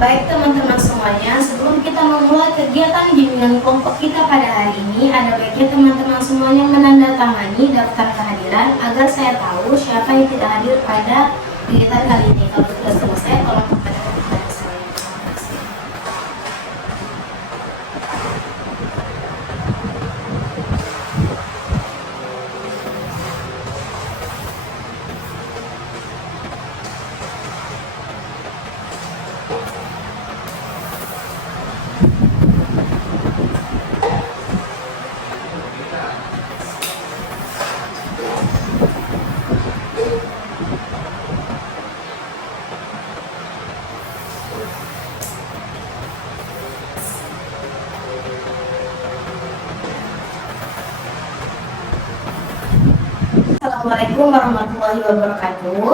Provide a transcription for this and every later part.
Baik teman-teman semuanya, sebelum kita memulai kegiatan bimbingan kelompok kita pada hari ini, ada baiknya teman-teman semuanya menandatangani daftar kehadiran agar saya tahu siapa yang tidak hadir pada kegiatan kali ini. Kalau sudah selesai, tolong kepada saya. Terima kasih. Assalamualaikum warahmatullahi wabarakatuh.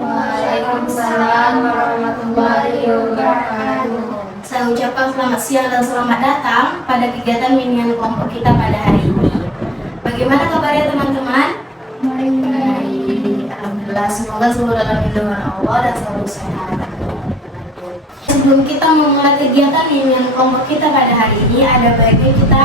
Waalaikumsalam warahmatullahi wabarakatuh. Saya ucapkan selamat siang dan selamat datang pada kegiatan bimbingan kelompok kita pada hari ini. Bagaimana kabarnya teman-teman? Baik. Alhamdulillah, semoga selalu dalam lindungan Allah dan selalu sehat. Sebelum kita memulai kegiatan bimbingan kelompok kita pada hari ini, ada baiknya kita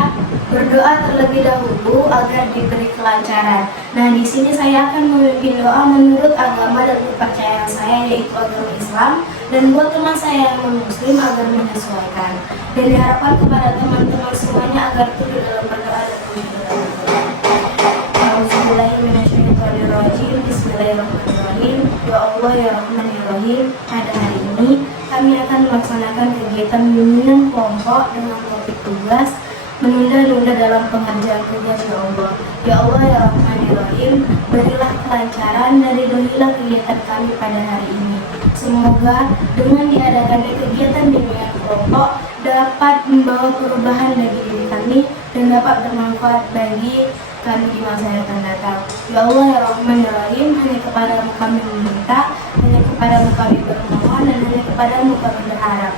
berdoa terlebih dahulu agar diberi kelancaran. Nah, di sini saya akan memimpin doa menurut agama dan kepercayaan saya, yaitu agama Islam, dan buat teman saya yang non-muslim agar menyesuaikan. Dan diharapkan kepada teman-teman semuanya agar turut dalam berdoa dan berdoa. Bismillahirrahmanirrahim. Bismillahirrahmanirrahim. Ya Allah ya Rahman ya Rahim. Pada hari ini kami akan melaksanakan kegiatan bimbingan kelompok dengan topik tugas menunda-nunda dalam pengerjaan tugas. Ya Allah ya Allah ya Rahman ya Rahim, berilah kelancaran dan ridhoilah kegiatan kami pada hari ini. Semoga dengan diadakannya kegiatan bimbingan kelompok dapat membawa perubahan bagi diri kami dan dapat bermanfaat bagi kami di masa yang akan datang. Ya Allah ya Rahman ya Rahim, hanya kepadamu kami meminta, hanya kepadamu kami bermohon, dan hanya kepadamu kami berharap.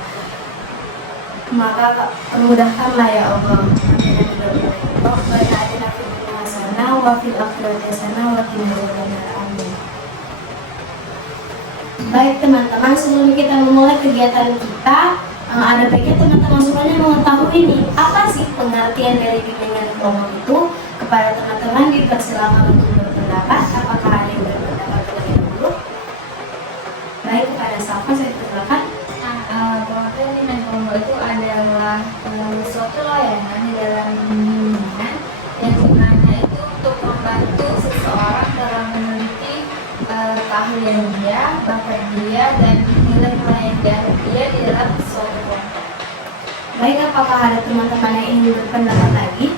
Maka permudahkanlah ya Allah. Baik teman-teman, sebelum kita memulai kegiatan kita, ada baiknya teman-teman semuanya mengetahui nih, apa sih pengertian dari bimbingan kelompok itu. Kepada teman-teman dipersilakan untuk berpendapat. Apakah ada yang berpendapat terlebih dahulu? Baik, kepada siapa saya persilakan. Pengertian bimbingan kelompok itu adalah suatu layanan di dalam bimbingan yang gunanya itu untuk membantu seseorang dalam meneliti keahlian dia, bakat dia, dan nilai-nilai yang dia di dalam suatu kelompok. Baik, apakah ada teman-teman yang ingin berpendapat lagi?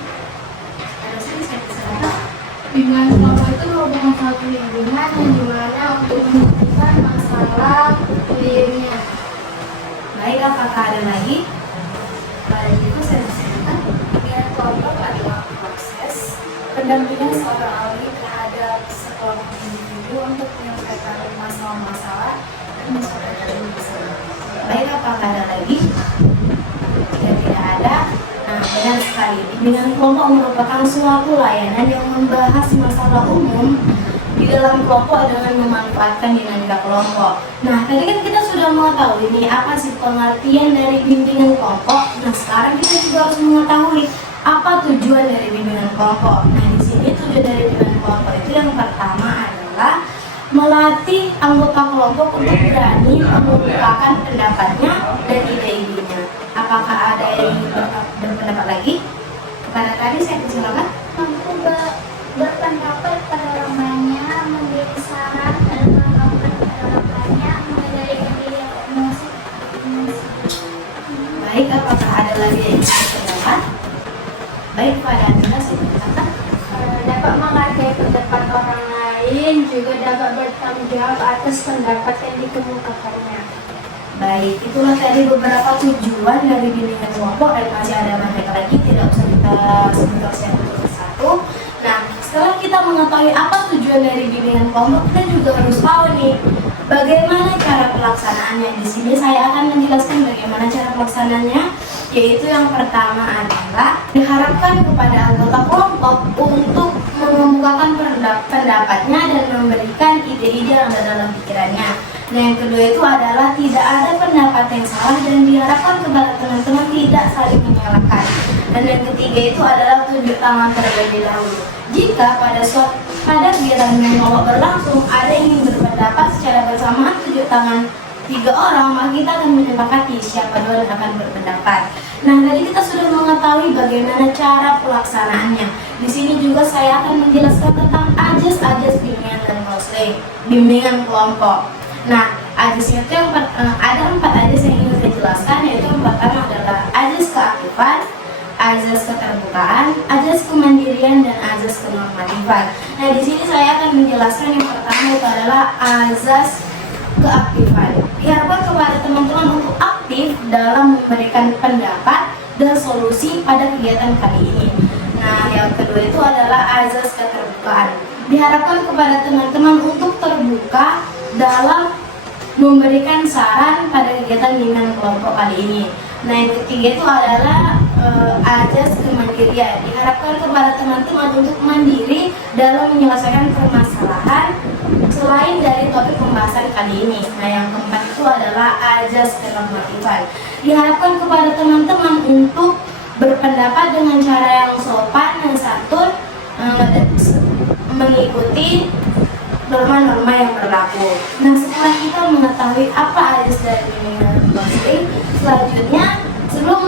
Bimbingan kelompok itu merupakan suatu bimbingan yang dimana untuk menyelesaikan masalah dirinya. Baik, apakah ada lagi? Baik, itu saya persilakan. Bimbingan kelompok adalah proses pendampingan seorang ahli terhadap sekelompok individu untuk menyelesaikan masalah-masalah dan masalah bersama. Baik, apakah ada lagi? Jika tidak ada, nah benar sekali. Bimbingan kelompok merupakan suatu layanan yang membahas masalah umum di dalam kelompok dengan memanfaatkan dinamika kelompok. Nah, tadi kan kita sudah mengetahui ini apa sih pengertian dari bimbingan kelompok. Nah, sekarang kita juga harus mengetahui apa tujuan dari bimbingan kelompok. Nah, di sini tujuan dari bimbingan kelompok itu yang pertama adalah melatih anggota kelompok untuk berani mengungkapkan pendapatnya dan ide-idenya. Apakah ada yang berpendapat lagi? Kepada tadi saya persilakan. Mampu berpendapat pada orang banyak, memberi saran dan mengungkapkan pada orang banyak, mengendalikan diri emosi. Baik, apakah ada lagi yang berpendapat? Baik, pada Anda saya persilakan. Dapat menghargai pendapat orang lain, juga dapat bertanggung jawab atas pendapat yang dikemukakannya. Baik, itulah tadi beberapa tujuan dari bimbingan kelompok, dan masih ada banyak lagi, tidak usah kita sebutkan satu persatu. Nah, setelah kita mengetahui apa tujuan dari bimbingan kelompok, kita juga harus tahu nih bagaimana cara pelaksanaannya. Di sini saya akan menjelaskan bagaimana cara pelaksanaannya, yaitu yang pertama adalah diharapkan kepada anggota kelompok untuk mengemukakan pendapatnya dan memberikan ide-ide yang ada dalam pikirannya. Nah, yang kedua itu adalah tidak ada pendapat yang salah dan diharapkan kepada teman-teman tidak saling menyalahkan. Dan yang ketiga itu adalah tunjuk tangan terlebih dahulu. Jika pada kegiatan yang mau berlangsung ada yang ingin berpendapat secara bersamaan tunjuk tangan 3 orang, maka kita akan menyepakati siapa dulu yang akan berpendapat. Nah, tadi kita sudah mengetahui bagaimana cara pelaksanaannya. Di sini juga saya akan menjelaskan tentang ajas bimbingan dan counseling, bimbingan kelompok. Nah, ajasnya itu ada 4 ajas yang ingin saya jelaskan, yaitu yang pertama adalah ajas keaktifan, ajas keterbukaan, ajas kemandirian, dan ajas kenormatifan. Nah, di sini saya akan menjelaskan yang pertama itu adalah azas keaktifan. Diharapkan kepada teman-teman untuk aktif dalam memberikan pendapat dan solusi pada kegiatan kali ini. Nah, yang kedua itu adalah azas keterbukaan. Diharapkan kepada teman-teman untuk terbuka dalam memberikan saran pada kegiatan bimbingan kelompok kali ini. Nah, yang ketiga itu adalah ajas kemandirian. Diharapkan kepada teman-teman untuk mandiri dalam menyelesaikan permasalahan selain dari topik pembahasan kali ini. Nah, yang keempat itu adalah ajas kenormatifan. Diharapkan kepada teman-teman untuk berpendapat dengan cara yang sopan dan santun, mengikuti norma-norma yang berlaku. Nah, setelah kita mengetahui apa ajas dari bimbingan counseling, selanjutnya sebelum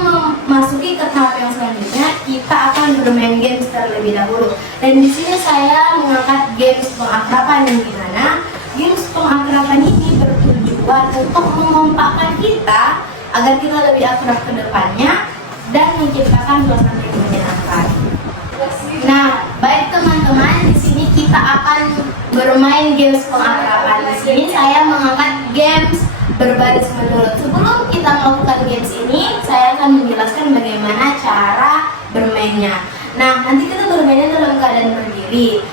memasuki ke tahap yang selanjutnya, kita akan bermain games terlebih dahulu. Dan di sini saya mengangkat games pengakraban, yang dimana games pengakraban ini bertujuan untuk mengompakkan kita agar kita lebih akrab ke depannya dan menciptakan suasana yang menyenangkan. Nah, baik teman-teman, di sini kita akan bermain games pengakraban. Di sini saya mengangkat games berbaris menurut. Sebelum kita melakukan games ini, saya akan menjelaskan bagaimana cara bermainnya. Nah, nanti kita bermainnya dalam keadaan berdiri.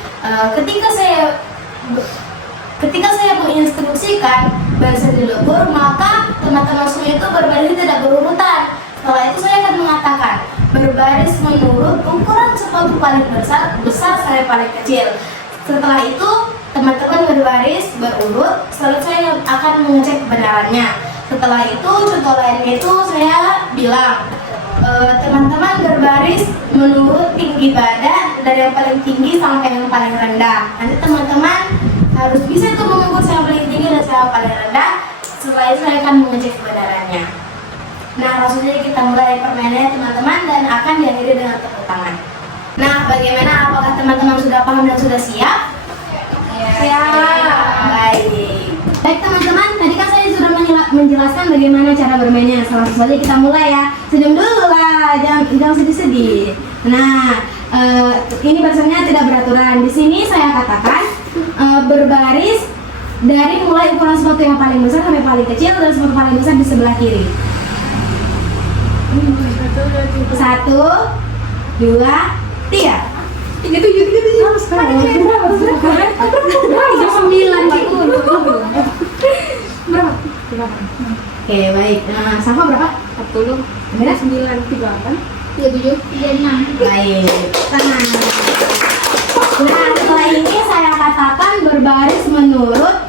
Ketika saya menginstruksikan barisan dilebur, maka teman-teman semua itu berbaris tidak berurutan. Setelah itu saya akan mengatakan berbaris menurut ukuran sepatu paling besar sampai paling kecil. Setelah itu teman-teman berbaris berurut, setelah saya akan mengecek kebenarannya. Setelah itu contoh lainnya itu saya bilang teman-teman berbaris menurut tinggi badan dari yang paling tinggi sampai yang paling rendah. Nanti teman-teman harus bisa itu mengukur siapa paling tinggi dan siapa paling rendah. Setelah itu saya akan mengecek kebenarannya. Nah, langsung saja kita mulai permainannya teman-teman, dan akan diakhiri dengan tepuk tangan. Nah, bagaimana? Apakah teman-teman sudah paham dan sudah siap? Siap. Baik teman-teman, tadi kan saya sudah menjelaskan bagaimana cara bermainnya. Langsung saja kita mulai ya. Senyum dulu lah, jangan sedih-sedih. Nah, ini barisannya tidak beraturan. Di sini saya katakan berbaris dari mulai ukuran sepatu yang paling besar sampai paling kecil, dan sepatu paling besar di sebelah kiri. 1, 2, 3. 3, 7, 3, 7. Harus berapa? 9, 10. Berapa? Oke, baik. Nah, Safa berapa? 40. Amira 9, 38. 37, 36. Baik. Tenang. Nah, setelah ini saya katakan berbaris menurut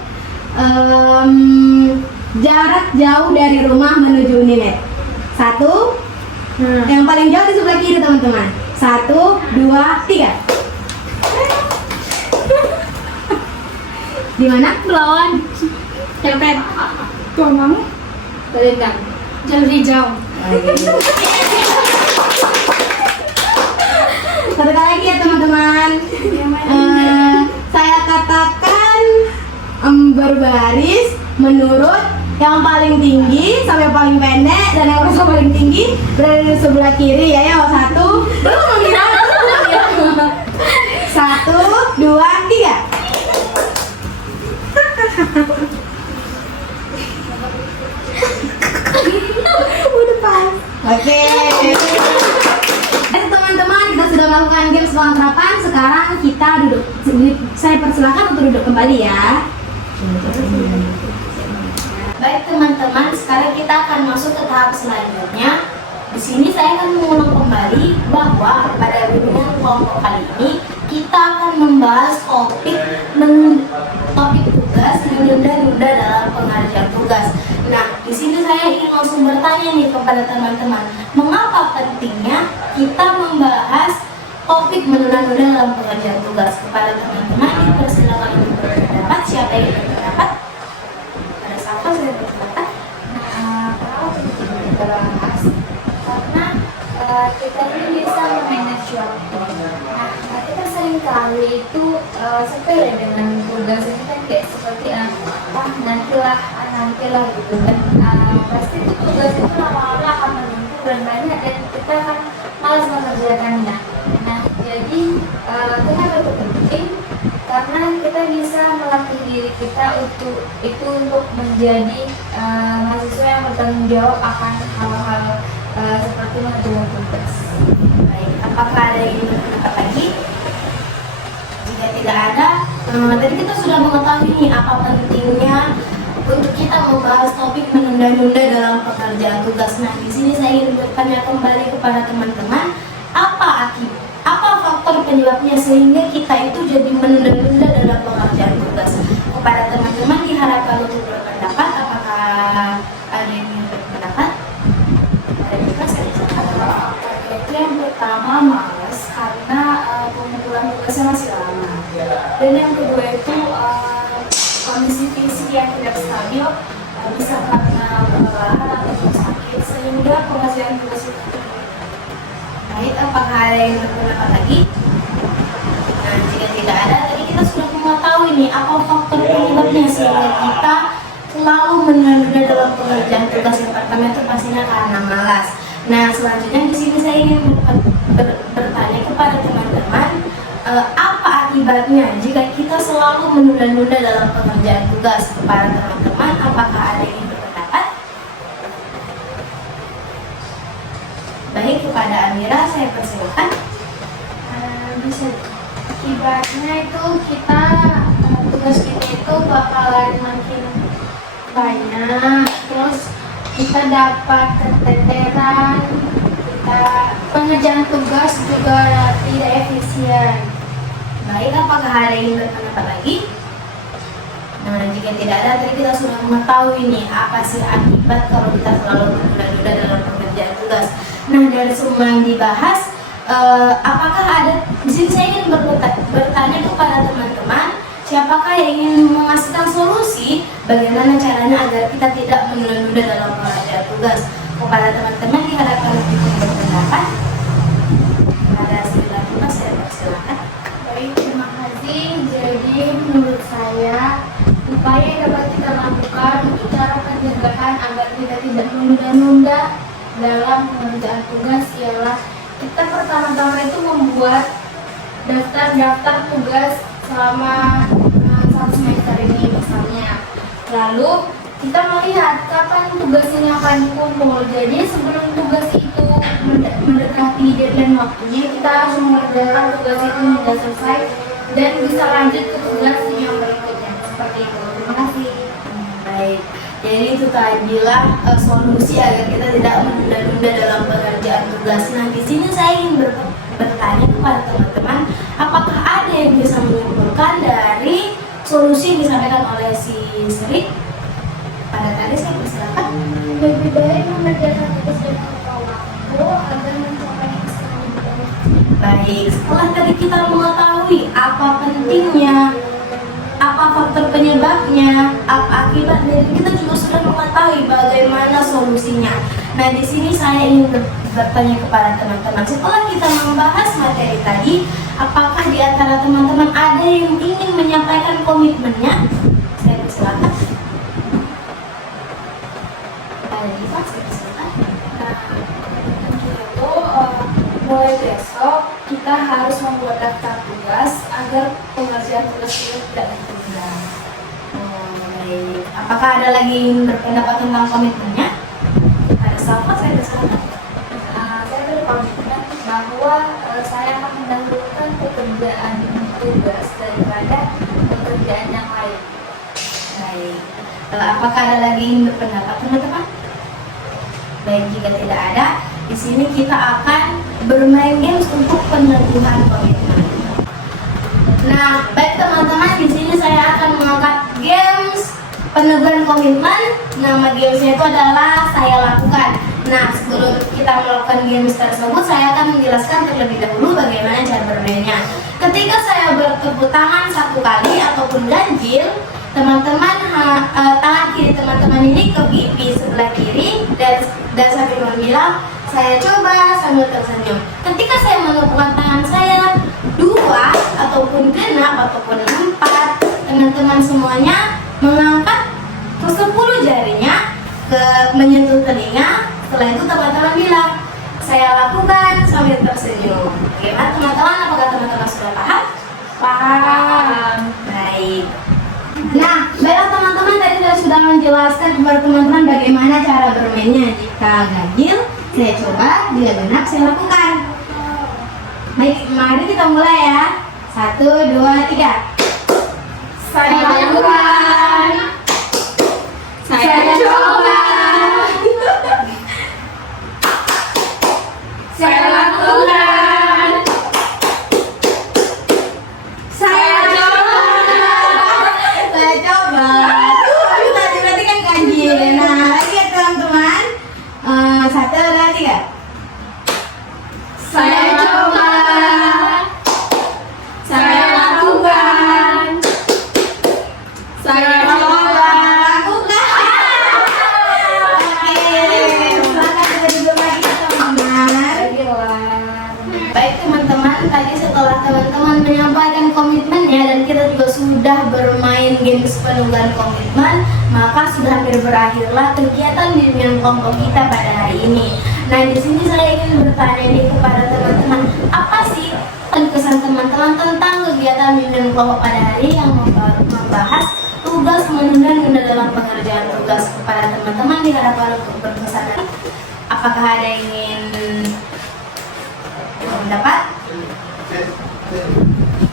jarak jauh dari rumah menuju Uninet. 1, yang paling jauh di sebelah kiri teman-teman. 1, 2, 3. Di mana? Melawan. Cepet. Tuan kamu? Terendam. Jalur hijau. Satu kali lagi ya teman-teman. Saya katakan berbaris menurut yang paling tinggi sampai paling pendek, dan yang merasa paling tinggi berada di sebelah kiri ya. 1, 2, 3. Udah pas. Oke. Teman-teman, kita sudah melakukan games pengakraban. Sekarang kita duduk. Saya persilakan untuk duduk kembali ya. Baik teman-teman, sekarang kita akan masuk ke tahap selanjutnya. Di sini saya akan mengulang kembali bahwa pada bimbingan kelompok kali ini kita akan membahas topik tugas menunda-nunda dalam pengerjaan tugas. Nah, di sini saya ingin langsung bertanya nih kepada teman-teman, mengapa pentingnya kita membahas topik menunda-nunda dalam pengerjaan tugas? Kepada teman-teman, dipersilakan untuk berpendapat. Siapa yang berpendapat? Ada siapa yang berpendapat? Kenapa penting kita bahas? Karena kita ini bisa memanage waktu. Nah, kita seringkali itu sepele dengan tugas ini kan, kayak seperti nantilah gitu kan. Pasti tugas itu lama-lama akan menumpuk dan banyak, dan kita akan malas mengerjakannya. Nah, jadi kenapa itu penting? Karena kita bisa melatih diri kita untuk menjadi mahasiswa yang bertanggung jawab akan hal-hal seperti mengerjakan tugas. Baik, apakah ada yang ingin berpendapat lagi? Jika tidak ada, tadi kita sudah mengetahui nih apa pentingnya untuk kita membahas topik menunda-nunda dalam pekerjaan tugas. Nah, di sini saya ingin bertanya kembali kepada teman-teman, apa faktor penyebabnya sehingga kita itu jadi menunda-nunda dalam pekerjaan tugas? Kepada teman-teman diharapkan untuk berpendapat. Apakah ada yang ingin berpendapat? Itu yang pertama malas karena pengumpulan tugasnya masih lama, dan yang kedua itu kondisi fisik yang tidak stabil, bisa karena kelelahan atau sakit, sehingga pengerjaan tugas itu. Baik, apakah ada yang berpendapat lagi? Nah, jika tidak ada, tadi kita sudah mengetahui nih apa faktor penyebabnya sehingga kita selalu menunda dalam pengerjaan tugas. Yang pertama itu pastinya karena malas. Nah, selanjutnya di sini saya ingin bertanya kepada teman-teman, apa akibatnya jika kita selalu menunda-nunda dalam pengerjaan tugas? Kepada teman-teman, apakah ada yang ingin berpendapat? Baik, kepada Amira saya persilakan. Bisa akibatnya itu kita tugas kita itu bakalan makin banyak, terus kita dapat keteteran, pengerjaan tugas juga tidak efisien. Baik, apakah ada yang berpendapat lagi? Nah, jika tidak ada, tadi kita sudah mengetahui nih apa sih akibat kalau kita selalu menunda-nunda dalam pengerjaan tugas. Nah, dari semua yang dibahas, apakah ada, di sini saya ingin bertanya kepada teman-teman, siapakah yang ingin menghasilkan solusi bagaimana caranya agar kita tidak menunda-nunda dalam pengerjaan tugas? Kepada teman-teman diharapkan untuk berpendapat. Ada silakan, saya persilakan. Baik, terima kasih. Jadi menurut saya, upaya yang dapat kita lakukan untuk cara pencegahan agar kita tidak menunda-nunda dalam pengerjaan tugas ialah kita pertama-tama itu membuat daftar tugas selama satu semester ini misalnya. Lalu kita melihat kapan tugas ini akan dikumpul. Jadi sebelum tugas itu mendekati deadline waktunya, kita harus mengerjakan tugas itu hingga selesai dan bisa lanjut ke tugas yang berikutnya. Seperti itu. Terima kasih. Baik, jadi itu tadilah solusi agar kita tidak menunda-nunda dalam pengerjaan tugas. Nah, di sini saya ingin bertanya kepada teman-teman, apakah ada yang bisa menyimpulkan dari solusi yang disampaikan oleh si Sri? Pada tadi saya persilakan. Lebih baik mengerjakan tugas dengan tepat waktu agar mencapai hasil. Baik, setelah tadi kita mengetahui apa pentingnya, apa faktor penyebabnya, apa akibatnya, kita juga sudah mengetahui bagaimana solusinya. Nah, di sini saya ingin bertanya kepada teman-teman, setelah kita membahas materi tadi, apakah di antara teman-teman ada yang ingin menyampaikan komitmennya? Saya persilakan. Ada di pas, saya persilakan. Itu mulai besok kita harus membuat daftar tugas agar pengerjaan tugas itu tidak ditunda. Baik. Apakah ada lagi yang berpendapat tentang komitmennya? Ada siapa? Saya persilakan. Saya berkomitmen bahwa saya akan mendahulukan pekerjaan tugas daripada pekerjaan yang lain. Baik. Apakah ada lagi yang berpendapat teman-teman? Baik, jika tidak ada, di sini kita akan bermain games untuk peneguhan komitmen. Nah, baik teman-teman, di sini saya akan mengangkat games peneguhan komitmen, nama gamesnya itu adalah Saya Lakukan. Nah, sebelum kita melakukan games tersebut, saya akan menjelaskan terlebih dahulu bagaimana cara bermainnya. Ketika saya bertepuk tangan 1 kali ataupun ganjil, teman-teman tangan kiri teman-teman ini ke pipi sebelah kiri dan sambil bilang saya coba sambil tersenyum. Ketika saya menepukkan tangan saya 2 ataupun genap ataupun 4, teman-teman semuanya mengangkat ke 10 jarinya menyentuh telinga. Setelah itu teman-teman bilang saya lakukan sambil tersenyum. Bagaimana teman-teman? Apakah teman-teman sudah paham? Paham. Baik. Nah, baiklah teman-teman, tadi saya sudah menjelaskan kepada teman-teman bagaimana cara bermainnya. Jika ganjil, saya coba, jika genap, saya lakukan. Baik, mari kita mulai ya. 1, 2, 3. Saya lakukan. Saya coba. Saya lakukan. Saya coba. Saya coba. Tuh, tadi berarti kan ganjil. Nah, lagi ya teman-teman. 1, 2, 3. Saya coba. Saya lakukan. Saya coba. Baik teman-teman, tadi setelah teman-teman menyampaikan komitmennya dan kita juga sudah bermain games peneguhan komitmen, maka sudah hampir berakhirlah kegiatan bimbingan kelompok kita pada hari ini. Nah, di sini saya ingin bertanya nih kepada teman-teman, apa sih kesan teman-teman tentang kegiatan bimbingan kelompok pada hari yang membahas tugas menunda-nunda dalam pengerjaan tugas. Kepada teman-teman diharapkan untuk berpesan. Apakah ada yang ingin pendapat?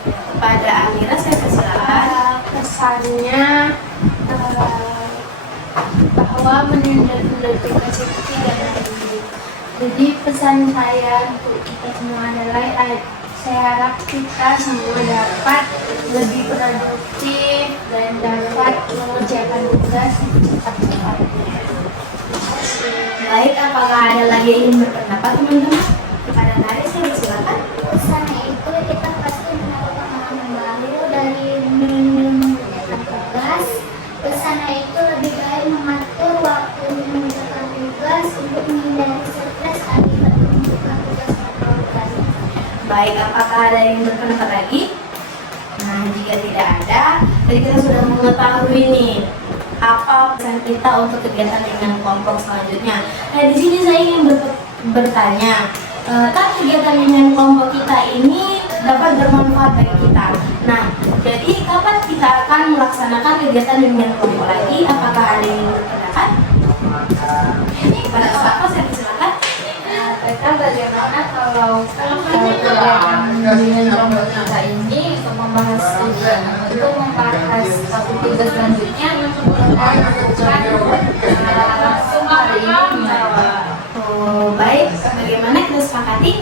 Kepada Amira saya persilakan. Kesannya bahwa menunda-nunda tugas itu tidak baik. Jadi pesan saya untuk kita semua adalah saya harap kita semua dapat lebih produktif dan dapat mengerjakan tugas cepat-cepatnya. Baik, apakah ada lagi yang ingin berpendapat teman-teman? Kepada Nari saya persilakan. Pesannya itu kita pasti mendapat pengalaman baru dari mengerjakan tugas. Pesannya itu lebih baik mengatur waktu mengerjakan tugas untuk menghindari stres akibat mengerjakan tugas berkelompok. Baik, apakah ada yang berpendapat lagi? Nah, jika tidak ada, tadi kita sudah mengetahui nih apa pesan kita untuk kegiatan dengan kelompok selanjutnya. Nah, di sini saya ingin bertanya, kan kegiatan dengan kelompok kita ini dapat bermanfaat bagi kita. Nah, jadi kapan kita akan melaksanakan kegiatan dengan kelompok lagi? Apakah ada yang berpendapat? Ini pada siapa saya silakan. Kita bagaimana kalau kegiatan bimbingan kelompok kita ini untuk membahas satu tugas selanjutnya langsung hari ini. Oh, baik. Bagaimana kita sepakati?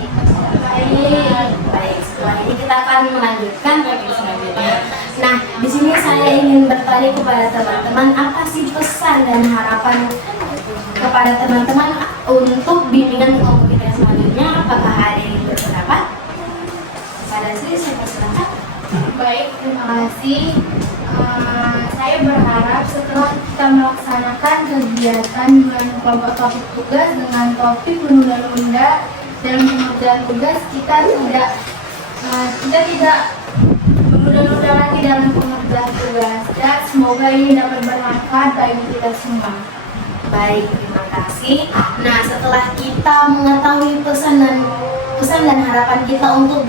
Baik. Setelah ini kita akan melanjutkan topik selanjutnya. Nah, di sini saya ingin bertanya kepada teman-teman, apa sih pesan dan harapan kepada teman-teman untuk bimbingan kelompok kita selanjutnya? Apakah ada yang berpendapat? Kepada Sri, saya persilakan. Baik, terima kasih. Saya berharap setelah kita melaksanakan kegiatan dengan kelompok topik tugas dengan topik menunda-nunda dalam pengerjaan tugas, kita tidak menunda-nunda lagi dalam pengerjaan tugas, dan semoga ini dapat bermanfaat bagi kita semua. Baik, terima kasih. Nah, setelah kita mengetahui pesan dan harapan kita untuk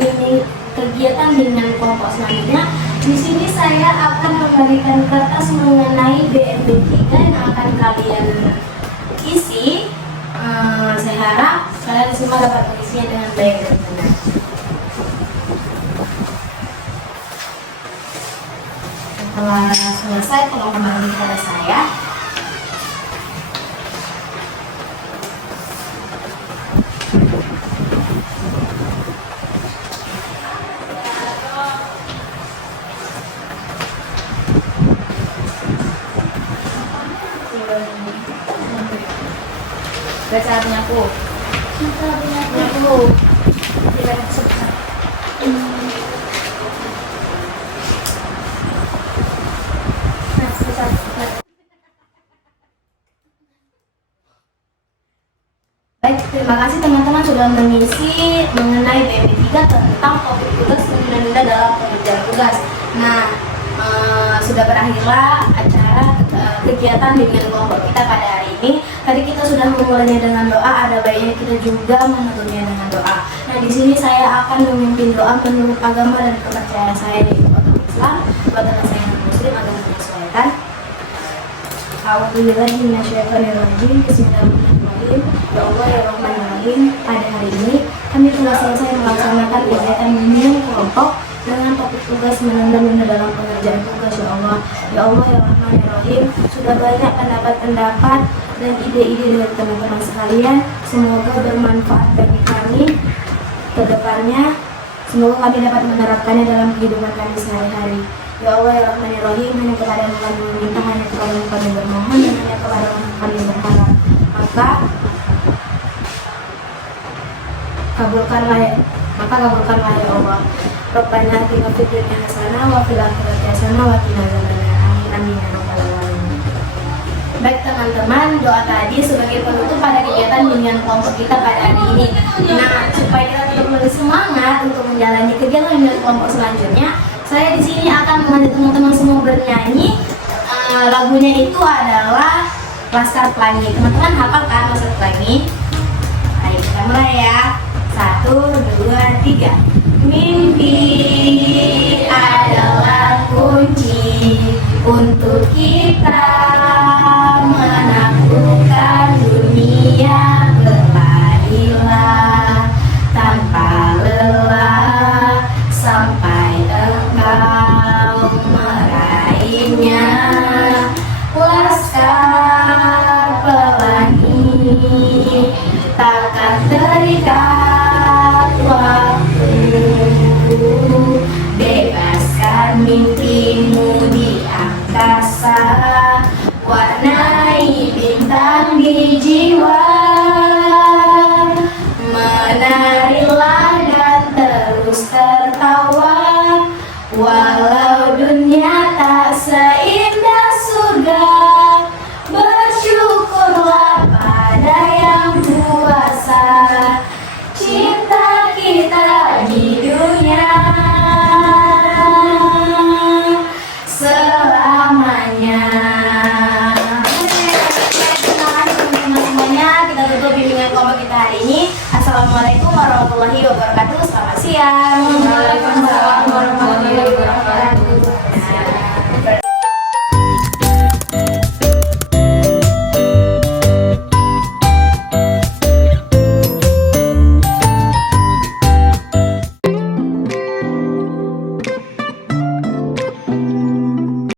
kegiatan dengan kelompok selanjutnya, di sini saya akan memberikan kertas mengenai BMB 3 yang akan kalian isi. Saya harap kalian semua dapat mengisinya dengan baik dan benar. Setelah selesai, tolong kembali kepada saya. Baca artinya aku. Nyaku. Dibaca sebesar. Nah, sebesar. Baik, terima kasih teman-teman sudah mengisi mengenai BMP3 tentang topik tugas menunda dalam pengerjaan tugas. Nah, sudah berakhirlah acara kegiatan bimbingan kelompok kita pada hari ini. Tadi kita sudah memulainya dengan doa, ada baiknya kita juga menutupnya dengan doa. Nah, di sini saya akan memimpin doa menurut agama dan kepercayaan saya di agama Islam, buat anak saya yang Muslim agar menyesuaikan. Alhamdulillah minasyaitonirrajim. Bismillahirrahmanirrahim. Ya Allah ya Rahman ya Rahim. Pada hari ini kami telah selesai melaksanakan kegiatan bimbingan kelompok dengan topik tugas menunda dalam pengerjaan tugas. Ya Allah ya Rahman ya Rahim. Sudah banyak pendapat-pendapat dan ide-ide dari teman-teman sekalian. Semoga bermanfaat bagi kami ke depannya. Semoga kami dapat menerapkannya dalam kehidupan kami sehari-hari. Ya Allah ya Rahman ya Rahim. Hanya kepada kami meminta, hanya kepada kami bermohon, dan hanya kepada kami berharap. Maka kabulkanlah ya Allah. Rabbana atina fid dunya hasanah wa fil akhirati hasanah wa qina adzabannar. Amin amin ya rabbal alamin. Baik teman-teman, doa tadi sebagai penutup pada kegiatan bimbingan kelompok kita pada hari ini. Nah, supaya kita tetap lebih semangat untuk menjalani kegiatan bimbingan kelompok selanjutnya, saya di sini akan mengajak teman-teman semua bernyanyi. Lagunya itu adalah Laskar Pelangi. Teman-teman hafal kan Laskar Pelangi? Ayo kita mulai ya. 1, 2, 3. Mimpi adalah kunci untuk kita menaklukkan dunia. Berlarilah tanpa lelah sampai engkau meraihnya. Laskar Pelangi takkan terikat waktu. Bebaskan mimpimu di angkasa, warnai bintang di jiwa. Menarilah dan terus tertawa, walau dunia tak seindah surga. Bersyukurlah pada yang kuasa, cinta kita di dunia selamanya. Terima kasih teman-teman semuanya. Kita tutup bimbingan kelompok kita hari ini. Assalamualaikum warahmatullahi wabarakatuh. Selamat siang. Waalaikumsalam warahmatullahi wabarakatuh.